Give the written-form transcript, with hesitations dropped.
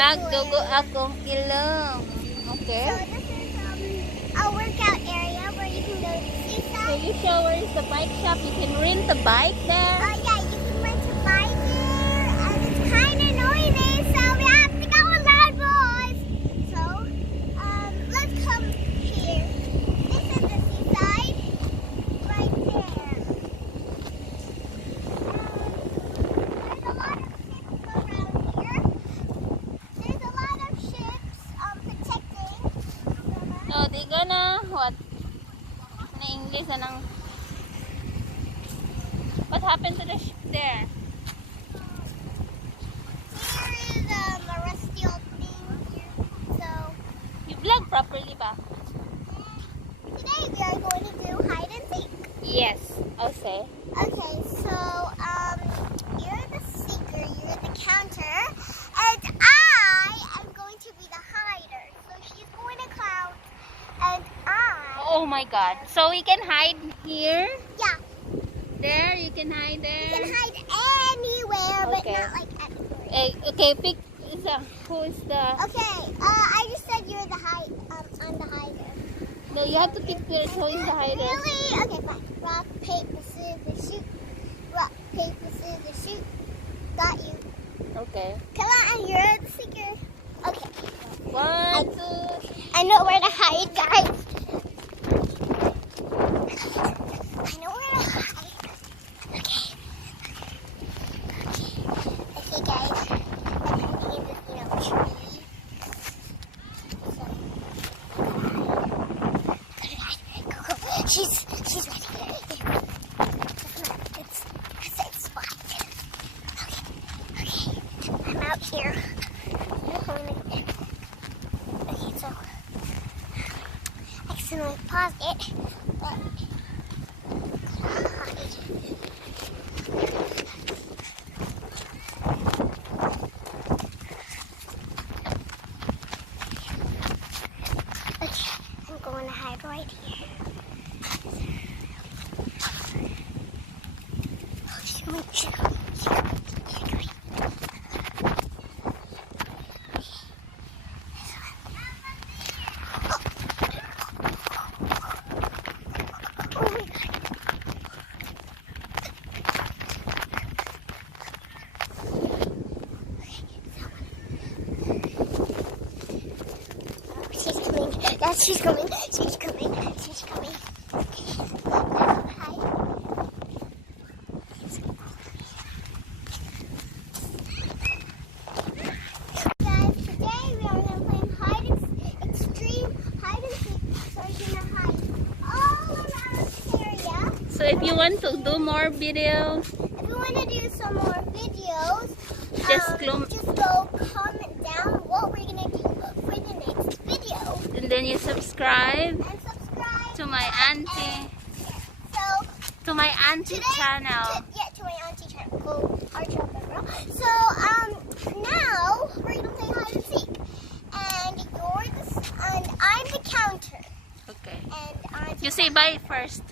Nagdugo akong ilong. Okay. So this is a workout area where you can go to the seaside. So you show where is the bike shop. You can rent a bike there. Yeah, you can rent a bike there, and it's kind of noisy, so we have to go loud, boys. So, let's come here. This is the seaside, right there. There's a lot of ships around here. There's a lot of ships protecting. Oh, they gonna what? Na English anong? What happened to the ship there? Here is a rusty old thing here. So You vlog properly ba? today we are going to do hide and seek. Yes. Okay. Okay, so you're the seeker, you're the counter, and I am going to be the hider. So she's going to count, and Oh my God. So we can hide here. yeah, There. You can hide you there. can hide anywhere, but Okay. not like at the door. Okay. Pick. Who is the? Okay, I just said you're the I'm the hider. No, you have to pick first. Who is the hider? Really? Okay, fine. Rock, paper, scissors, shoot. Rock, paper, scissors, shoot. Got you. Okay. Come on, you're the seeker. Okay. 1, 2. I know where to hide, guys. I know where to hide. Okay. Okay, guys. I'm hiding in this, tree. So. Go. She's ready. It's spot. Okay. I'm out here. Okay, so accidentally paused it. But okay, I'm going to hide right here. Oh, she's going to. Yeah, she's coming. She's coming. She's coming. Hi. Guys, today we are going to play extreme hide and seek. So we're going to hide all around this area. So if you want to do more videos, If you want to do some more videos, Just just go comment down what we're going to do for the next video. and then you subscribe And subscribe to my auntie, So to my auntie today, channel. to my auntie channel. Go our channel, girl. So now we're gonna play hide and seek, and I'm the counter, Okay. and I'm You say bye first.